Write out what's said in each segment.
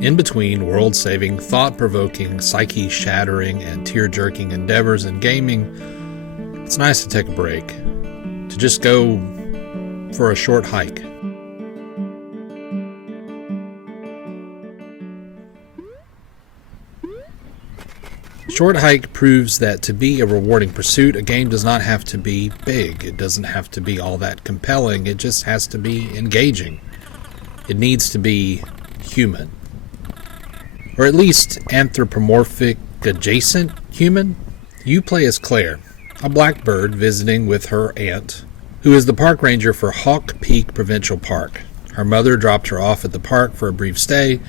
In between world-saving, thought-provoking, psyche-shattering, and tear-jerking endeavors in gaming, it's nice to take a break, to just go for a short hike. Short Hike proves that to be a rewarding pursuit, a game does not have to be big. It doesn't have to be all that compelling. It just has to be engaging. It needs to be human. Or at least anthropomorphic adjacent human. You play as Claire, a black bird visiting with her aunt, who is the park ranger for Hawk Peak Provincial Park. Her mother dropped her off at the park for a brief stay,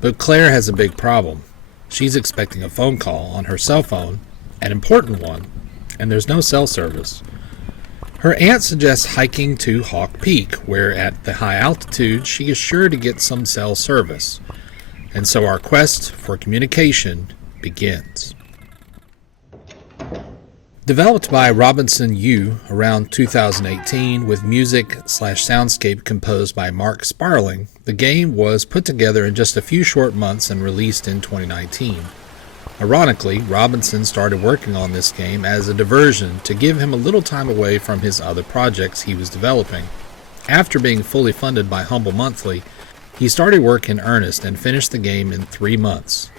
but Claire has a big problem. She's expecting a phone call on her cell phone, an important one, and there's no cell service. Her aunt suggests hiking to Hawk Peak, where at the high altitude she is sure to get some cell service. And so our quest for communication begins. Developed by Robinson Yu around 2018 with music/soundscape composed by Mark Sparling, the game was put together in just a few short months and released in 2019. Ironically, Robinson started working on this game as a diversion to give him a little time away from his other projects he was developing. After being fully funded by Humble Monthly, he started work in earnest and finished the game in 3 months.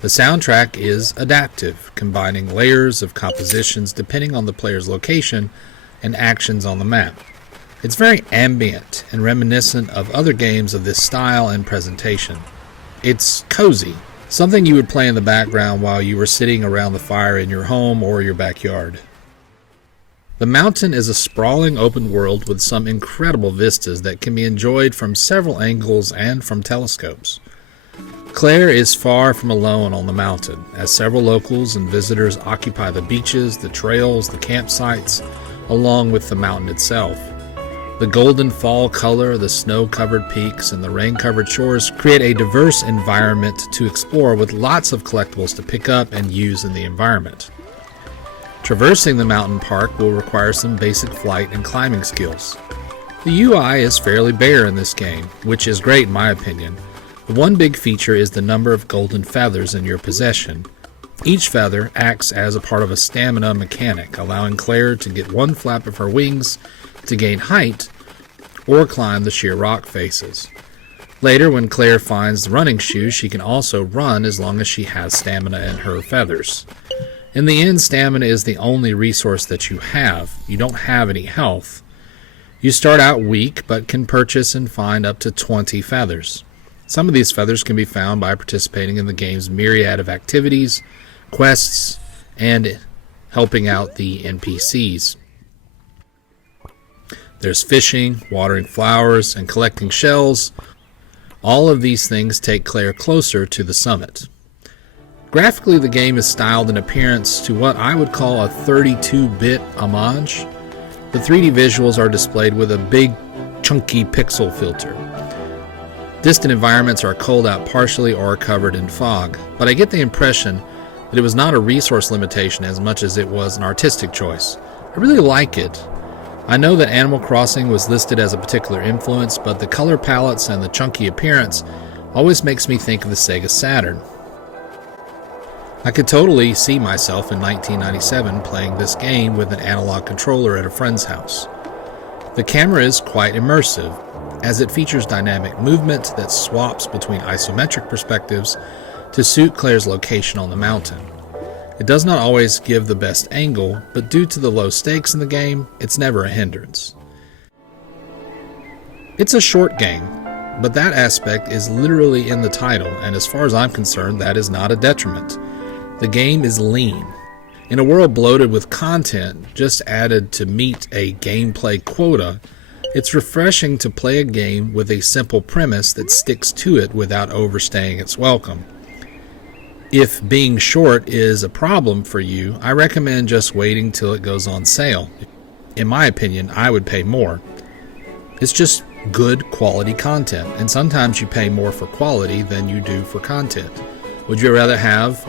The soundtrack is adaptive, combining layers of compositions depending on the player's location and actions on the map. It's very ambient and reminiscent of other games of this style and presentation. It's cozy, something you would play in the background while you were sitting around the fire in your home or your backyard. The Mountain is a sprawling open world with some incredible vistas that can be enjoyed from several angles and from telescopes. Claire is far from alone on the mountain, as several locals and visitors occupy the beaches, the trails, the campsites, along with the mountain itself. The golden fall color, the snow-covered peaks, and the rain-covered shores create a diverse environment to explore with lots of collectibles to pick up and use in the environment. Traversing the mountain park will require some basic flight and climbing skills. The UI is fairly bare in this game, which is great in my opinion. The one big feature is the number of golden feathers in your possession. Each feather acts as a part of a stamina mechanic, allowing Claire to get one flap of her wings to gain height or climb the sheer rock faces. Later, when Claire finds the running shoes, she can also run as long as she has stamina in her feathers. In the end, stamina is the only resource that you have. You don't have any health. You start out weak, but can purchase and find up to 20 feathers. Some of these feathers can be found by participating in the game's myriad of activities, quests, and helping out the NPCs. There's fishing, watering flowers, and collecting shells. All of these things take Claire closer to the summit. Graphically, the game is styled in appearance to what I would call a 32-bit homage. The 3D visuals are displayed with a big, chunky pixel filter. Distant environments are culled out partially or covered in fog, but I get the impression that it was not a resource limitation as much as it was an artistic choice. I really like it. I know that Animal Crossing was listed as a particular influence, but the color palettes and the chunky appearance always makes me think of the Sega Saturn. I could totally see myself in 1997 playing this game with an analog controller at a friend's house. The camera is quite immersive, as it features dynamic movement that swaps between isometric perspectives to suit Claire's location on the mountain. It does not always give the best angle, but due to the low stakes in the game, it's never a hindrance. It's a short game, but that aspect is literally in the title, and as far as I'm concerned, that is not a detriment. The game is lean. In a world bloated with content just added to meet a gameplay quota, it's refreshing to play a game with a simple premise that sticks to it without overstaying its welcome. If being short is a problem for you, I recommend just waiting till it goes on sale. In my opinion, I would pay more. It's just good quality content, and sometimes you pay more for quality than you do for content. Would you rather have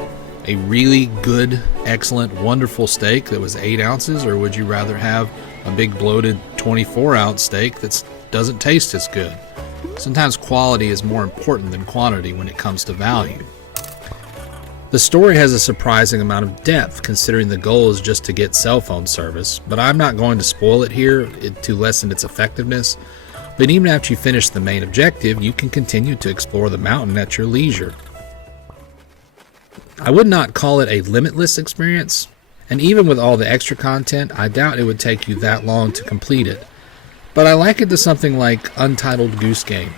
a really good, excellent, wonderful steak that was 8 ounces, or would you rather have a big bloated 24-ounce steak that doesn't taste as good? Sometimes quality is more important than quantity when it comes to value. The story has a surprising amount of depth considering the goal is just to get cell phone service, but I'm not going to spoil it here to lessen its effectiveness. But even after you finish the main objective, you can continue to explore the mountain at your leisure. I would not call it a limitless experience, and even with all the extra content, I doubt it would take you that long to complete it. But I like it to something like Untitled Goose Game.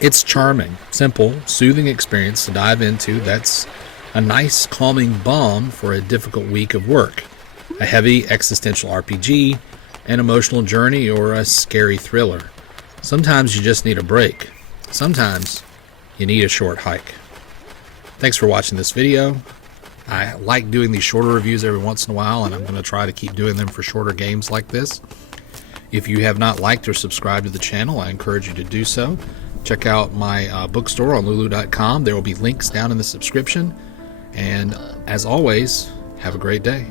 It's charming, simple, soothing experience to dive into that's a nice, calming balm for a difficult week of work, a heavy existential RPG, an emotional journey, or a scary thriller. Sometimes you just need a break. Sometimes you need a short hike. Thanks for watching this video. I like doing these shorter reviews every once in a while, and I'm going to try to keep doing them for shorter games like this. If you have not liked or subscribed to the channel, I encourage you to do so. Check out my bookstore on lulu.com. There will be links down in the subscription. And as always, have a great day.